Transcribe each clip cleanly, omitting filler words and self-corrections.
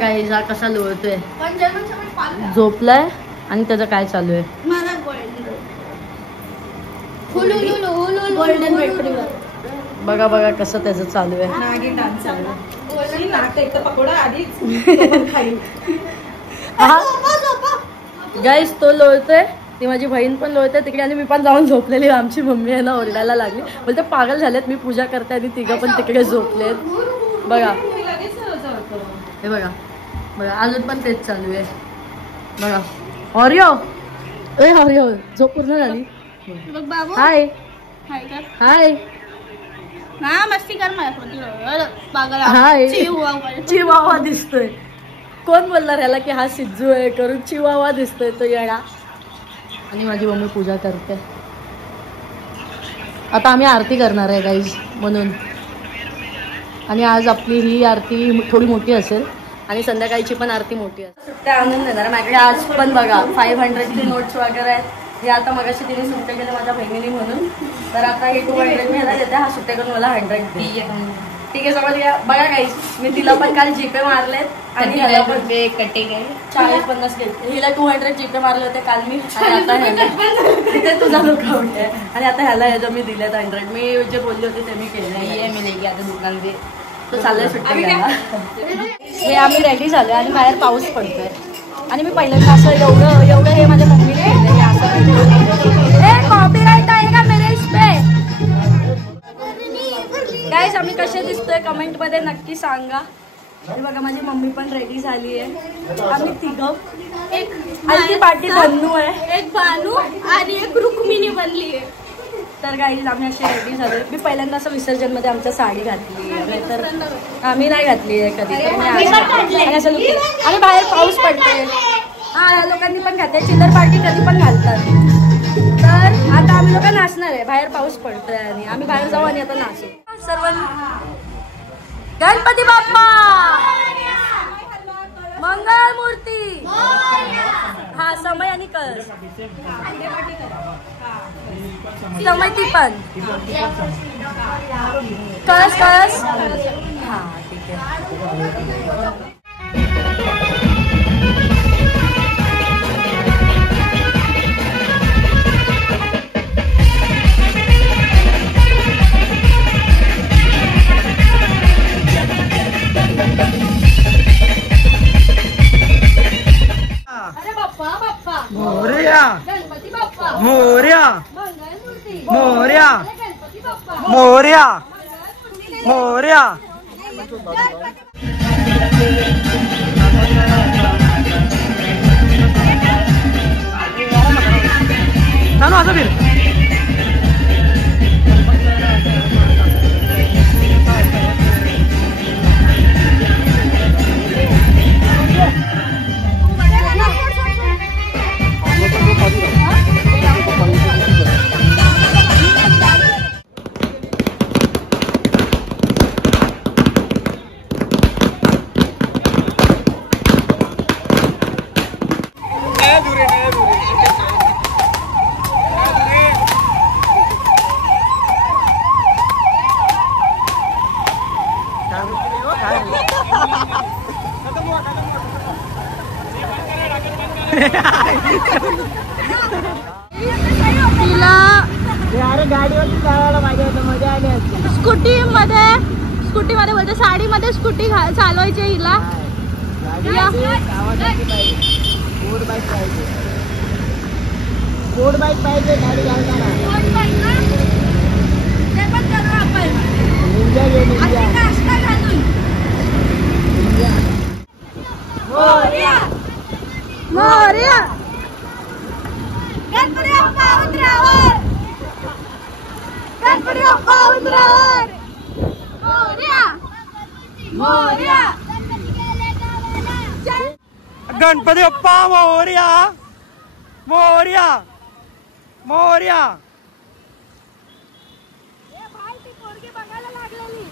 Guys हा कसा लोळतोय, झोपलाय आणि त्याचं काय चालू आहे. बघा बघा कसं त्याचं चालू आहे. गाईज तो लोळतोय, ती माझी बहीण पण लोळते तिकडे आणि मी पण जाऊन झोपलेली. आमची मम्मी आहे ना ओरडायला लागली, बोलते पागल झालेत, मी पूजा करते आणि तिघं पण तिकडे झोपलेत. बघा हे बघा बघा अजून पण तेच चालू आहे. बघा ऑरिओ ए ऑरिओ झोप पूर्ण झाली. हाय हाय मस्ती कर हाय चिवावा दिसतोय. कोण बोलणार याला की हा सिज्जू आहे करून चिवावा दिसतोय तो येडा. आणि माझी मम्मी पूजा करते. आता आम्ही आरती करणार आहे गाईज म्हणून. आणि आज आपली ही आरती थोडी मोठी असेल आणि संध्याकाळची पण आरती मोठी असेल. सुट्ट्या आणून देणार माझ्याकडे आज पण. बघा 500ची नोट्स वगैरे आहेत. हे आता मगाशी तिने सुट्ट्या केलं माझ्या बहिणीने म्हणून. तर आता हे 200 मी ह्याला देते, हा सुट्ट्या करून मला 100 ठीक आहे समज घ्या. बघा काहीच मी तिला पण काल जीपे मारलेत आणि ह्याला पण कटिंग आहे 40-50 घेतले. हिला 200 जीपे मारले होते काल मी. आणि आता ह्याला तिथे तुझा लुकआउट आहे. आणि आता ह्याला ह्याचं मी दिलेत 100. मी जे बोलले होते ते मी केलं आहे. मी नाही आता दुकान दे तो चाललाय सुट्ट्या घ्यायला. हे आम्ही रेडी झालो आणि बाहेर पाऊस पडतोय. आणि मी पहिल्यांदा असं एवढं हे माझ्या मम्मीने केलं असं कॉपीराइट आहे का मेरे इस पे. गाईस आम्ही कसे दिसतोय कमेंट मध्ये नक्की सांगा. आणि बघा माझी मम्मी पण रेडी झाली आहे. आम्ही तिघं एक आणि ती पार्टी धन्नू आहे, एक भानू आणि एक रुक्मिणी बनली आहे. तर गाईज आम्ही असे रेडी झालो. मी पहिल्यांदा असं विसर्जन मध्ये आमच्या साडी घातली, नाहीतर आम्ही नाही घातली आहे कधी. आणि बाहेर पाऊस पडतोय. हा या लोकांनी पण घातले, चिल्लर पार्टी कधी पण घालतात. तर आता आम्ही लोक नाचणार आहे. बाहेर पाऊस पडतोय आणि आम्ही बाहेर जाऊ आणि आता नाचू सर्वांनी. गणपती बाप्पा मंगल मूर्ती. हा समय आणि कळस समय ती पण कळस कळस. हा ठीक आहे. मोरया मोरया मोरया मोरया मोरया. चालू असं फिर. गाडीवरती जायला पाहिजे होतं, मजा आली असती. स्कूटी मध्ये बोलते साडी मध्ये स्कूटी चालवायची हिला. बोर्ड बाईक पाहिजे गाडी घालताना. मोरया मोरया गणपती बाप्पा उतरावर. गणपती बाप्पा उतरावर. मोरया मोरया गणपती बाप्पा मोरया मोरया मोरया. ती पोरगी बघायला लागलेली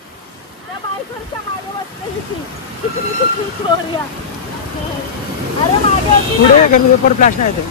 त्या बायकोच्या मागे बसलेली. अरे मागे पुढे गणपती फ्लॅश नाही येते.